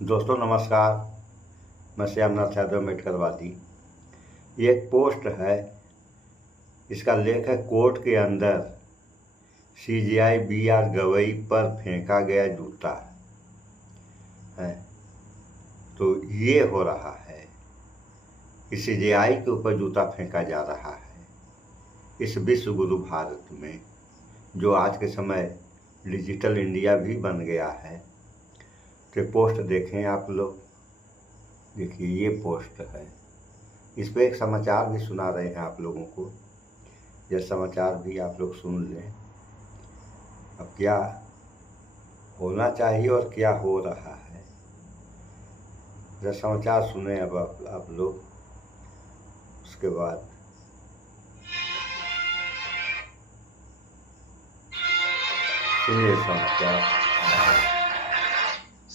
दोस्तों नमस्कार। मैं श्यामनाथ यादव अम्बेडकरवादी। ये एक पोस्ट है, इसका लेख है कोर्ट के अंदर सीजेआई बी.आर. गवई पर फेंका गया जूता है। तो ये हो रहा है कि सीजेआई के ऊपर जूता फेंका जा रहा है इस विश्व गुरु भारत में, जो आज के समय डिजिटल इंडिया भी बन गया है। तो पोस्ट देखें आप लोग, देखिए ये पोस्ट है। इस पे एक समाचार भी सुना रहे हैं आप लोगों को, यह समाचार भी आप लोग सुन लें। अब क्या होना चाहिए और क्या हो रहा है, यह समाचार सुने अब आप लोग। उसके बाद सुनिए समाचार।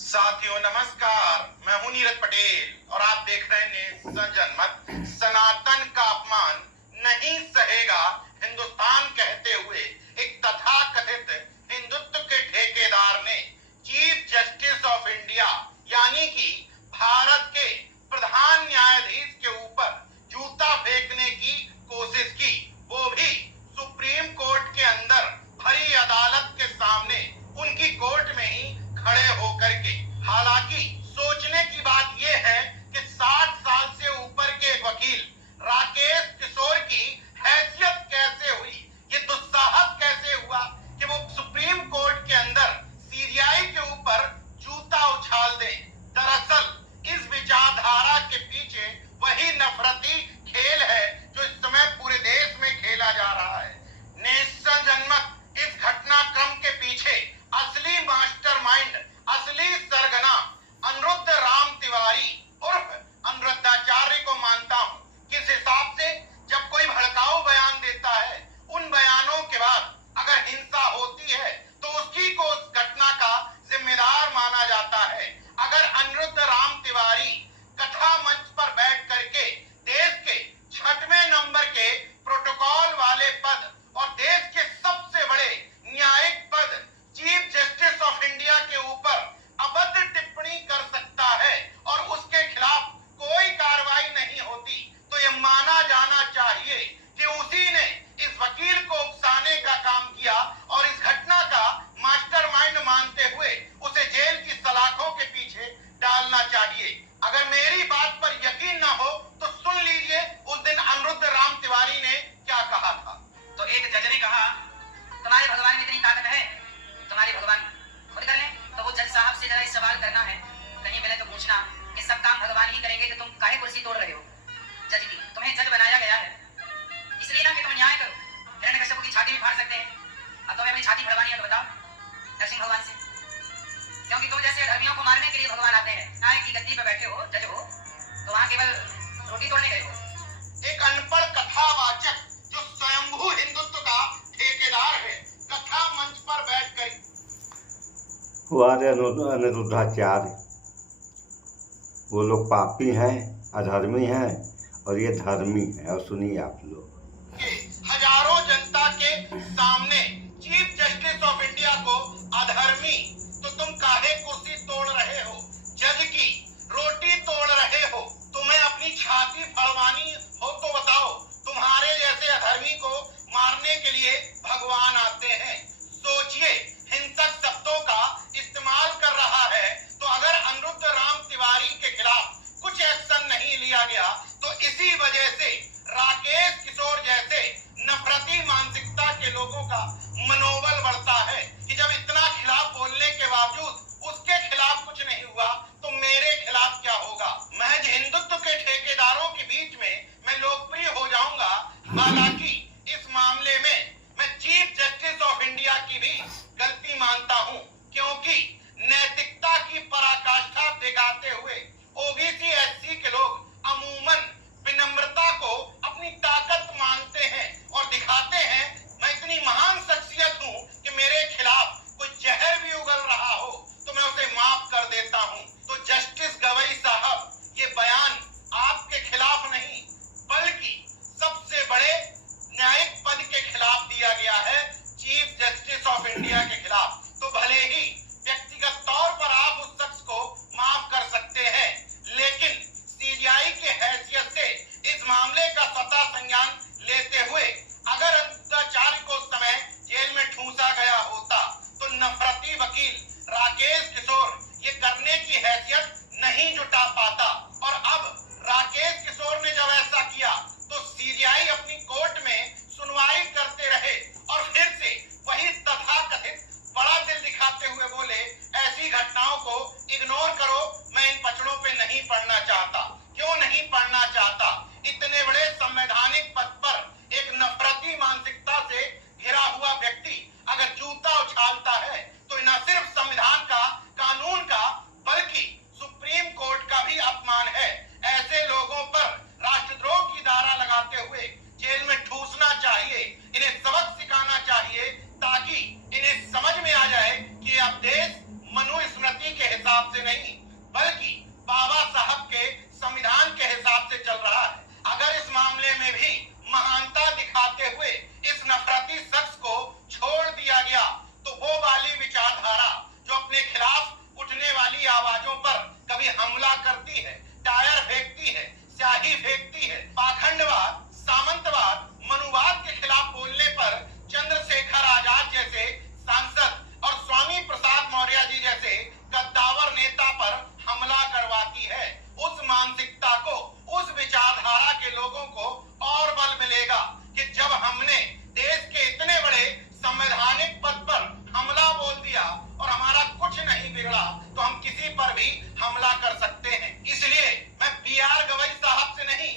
साथियों नमस्कार, मैं हूं नीरज पटेल और आप देख रहे हैं जनमत। सनातन का अपमान नहीं सहेगा हिंदुस्तान कहते हुए एक तथाकथित हिंदुत्व के ठेकेदार ने चीफ जस्टिस ऑफ इंडिया यानी कि भारत के प्रधान न्यायाधीश के ऊपर जूता फेंकने की कोशिश की, वो भी सुप्रीम कोर्ट के अंदर भरी अदालत के सामने, उनकी कोर्ट में ही खड़े होकर के। हालांकि सोचने की बात यह है कि 60 साल से ऊपर के एक वकील राकेश किशोर की हैसियत कैसे हुई, ये दुस्साहस कैसे हुआ कि वो सुप्रीम कोर्ट के अंदर सीबीआई के ऊपर जूता उछाल दें। दरअसल इस विचारधारा के पीछे वही नफरती खेल है जो इस समय पूरे देश में खेला जा रहा है। नेशन जनमत, इस घटनाक्रम के पीछे असली मास्टरमाइंड, असली सरगना अनिरुद्ध राम तिवारी उर्फ अनुरुद्धाचार्य को मानता हूं। किस हिसाब से जब कोई भड़काऊ बयान देता है, उन बयानों के बाद अगर हिंसा होती है तो उसकी को उस घटना का जिम्मेदार माना जाता है। अगर अनुरुद्ध राम तिवारी कथा मंच पर बैठ करके देश के 6वें नंबर के प्रोटोकॉल वाले पद और देश के सबसे बड़े न्यायिक पद चीफ जस्टिस ऑफ इंडिया के ऊपर अभद्र टिप्पणी कर सकता है और उसके खिलाफ कोई कार्रवाई नहीं होती, तो यह माना जाना चाहिए कि उसी ने इस वकील को उकसाने का काम किया और इस घटना का मास्टरमाइंड मानते हुए उसे जेल की सलाखों के पीछे डालना चाहिए। अगर मेरी बात पर यकीन ना हो तो सुन लीजिए उस दिन अनुरुद्ध राम तिवारी ने क्या कहा था। तो एक जज ने कहा, तुम्हारे भगवान में इतनी ताकत है, तुम्हारे भगवान खुद कर लें। तो वो जज साहब से जरा इस सवाल करना है, कहीं मिले तो पूछना कि सब काम भगवान ही करेंगे तो तुम काहे कुर्सी तोड़ रहे हो। जज की तुम्हें जज बनाया गया है इसलिए ना कि तुम न्याय करो। हिरण्यकश्यप की छाती भी फाड़ सकते हैं, अब तुम्हें अपनी छाती फड़वानी है तो बताओ नरसिंह भगवान से, क्योंकि तुम जैसे धर्मियों को मारने के लिए भगवान आते हैं। न्याय की गद्दी पर बैठे हो, जज हो, तो वहां केवल रोटी तोड़ने गए हो। एक अनपढ़ कथावाचक जो स्वयंभू हिंदुत्व का ठेकेदार है, कथा मंच पर बैठकर वारे अनिरुद्धाचार्य, वो लोग पापी हैं, अधर्मी हैं और ये धर्मी है। और सुनिए आप लोग, हजारों जनता के सामने चीफ जस्टिस ऑफ इंडिया को अधर्मी, तो तुम काहे कुर्सी तोड़ रहे हो, जज की रोटी तोड़ रहे हो, तुम्हें अपनी छाती फड़वानी हो तो बताओ। तुम्हारे जैसे अधर्मी को मारने के लिए भगवान आते हैं। सोचिए, हिंसक शब्दों का इस्तेमाल कर रहा है, तो अगर अनुरुद्ध राम तिवारी के खिलाफ कुछ एक्शन नहीं लिया गया तो इसी वजह से राकेश किशोर बिगड़ा तो हम किसी पर भी हमला कर सकते हैं। इसलिए मैं BR गवई साहब से नहीं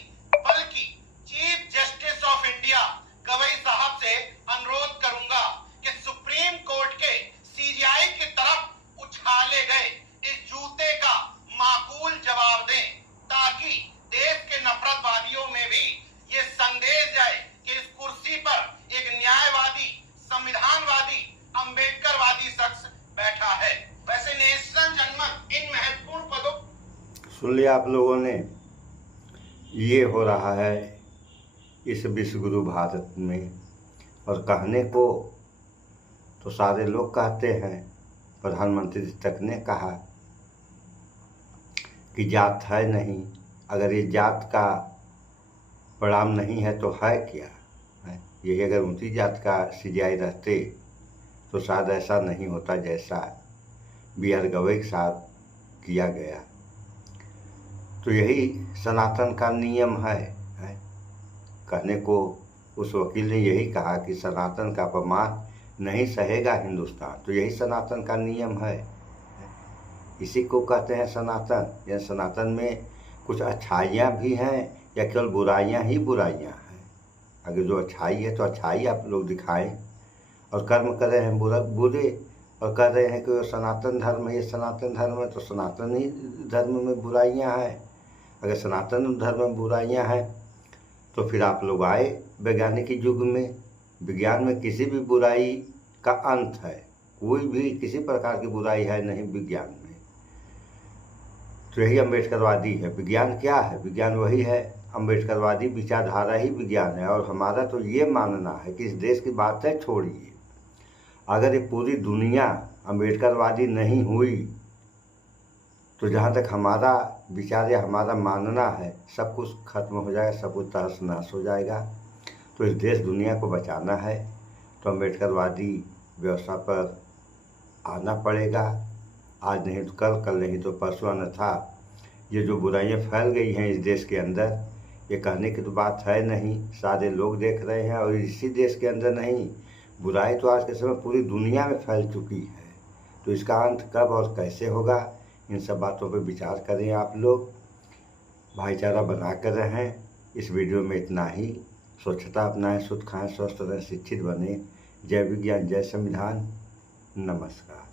बल्कि chief justice of India Gavai साहब से अनुरोध करूंगा कि सुप्रीम कोर्ट के CBI की तरफ उछाले गए इस जूते का माकूल जवाब दें, ताकि देश के नफरतवादियों में भी ये संदेश जाए कि इस कुर्सी पर एक न्यायवादी, संविधानवादी, अंबेडकरवादी शख्स बैठा है। वैसे नेशन जनमत इन महत्वपूर्ण पदों सुन लिया आप लोगों ने, ये हो रहा है इस विश्वगुरु भारत में। और कहने को तो सारे लोग कहते हैं, प्रधानमंत्री तक ने कहा कि जात है नहीं। अगर ये जात का परिणाम नहीं है तो है क्या है? यही अगर ऊंची जात का CBI रहते तो शायद ऐसा नहीं होता जैसा BR गवई के साथ किया गया। तो यही सनातन का नियम है। कहने को उस वकील ने यही कहा कि सनातन का अपमान नहीं सहेगा हिंदुस्तान। तो यही सनातन का नियम है, इसी को कहते हैं सनातन। या सनातन में कुछ अच्छाइयाँ भी हैं या केवल बुराइयाँ ही बुराइयाँ हैं? अगर जो अच्छाई है तो अच्छाई आप लोग दिखाएं, और कर्म कर रहे हैं बुरे और कह रहे हैं कि वो सनातन धर्म है, ये सनातन धर्म है, तो सनातन ही धर्म में बुराइयाँ हैं। अगर सनातन धर्म में बुराइयाँ हैं तो फिर आप लोग आए वैज्ञानिक युग में। विज्ञान में किसी भी बुराई का अंत है, कोई भी किसी प्रकार की बुराई है नहीं विज्ञान में। तो यही अम्बेडकरवादी है। विज्ञान क्या है? विज्ञान वही है, अम्बेडकरवादी विचारधारा ही विज्ञान है। और हमारा तो ये मानना है कि इस देश की बात है छोड़िए, अगर ये पूरी दुनिया अम्बेडकरवादी नहीं हुई तो जहाँ तक हमारा विचार या हमारा मानना है सब कुछ खत्म हो जाएगा, सब कुछ तहस नहस हो जाएगा। तो इस देश दुनिया को बचाना है तो अम्बेडकरवादी व्यवस्था पर आना पड़ेगा। आज नहीं तो कल, कल नहीं तो परसों, अन्यथा ये जो बुराइयां फैल गई हैं इस देश के अंदर, ये कहने की तो बात है नहीं। सारे लोग देख रहे हैं, और इसी देश के अंदर नहीं, बुराई तो आज के समय पूरी दुनिया में फैल चुकी है। तो इसका अंत कब और कैसे होगा, इन सब बातों पर विचार करें आप लोग। भाईचारा बना कर रहें। इस वीडियो में इतना ही। स्वच्छता अपनाएं, शुद्ध खाएं, स्वस्थ रहें, शिक्षित बने। जय विज्ञान, जय संविधान। नमस्कार।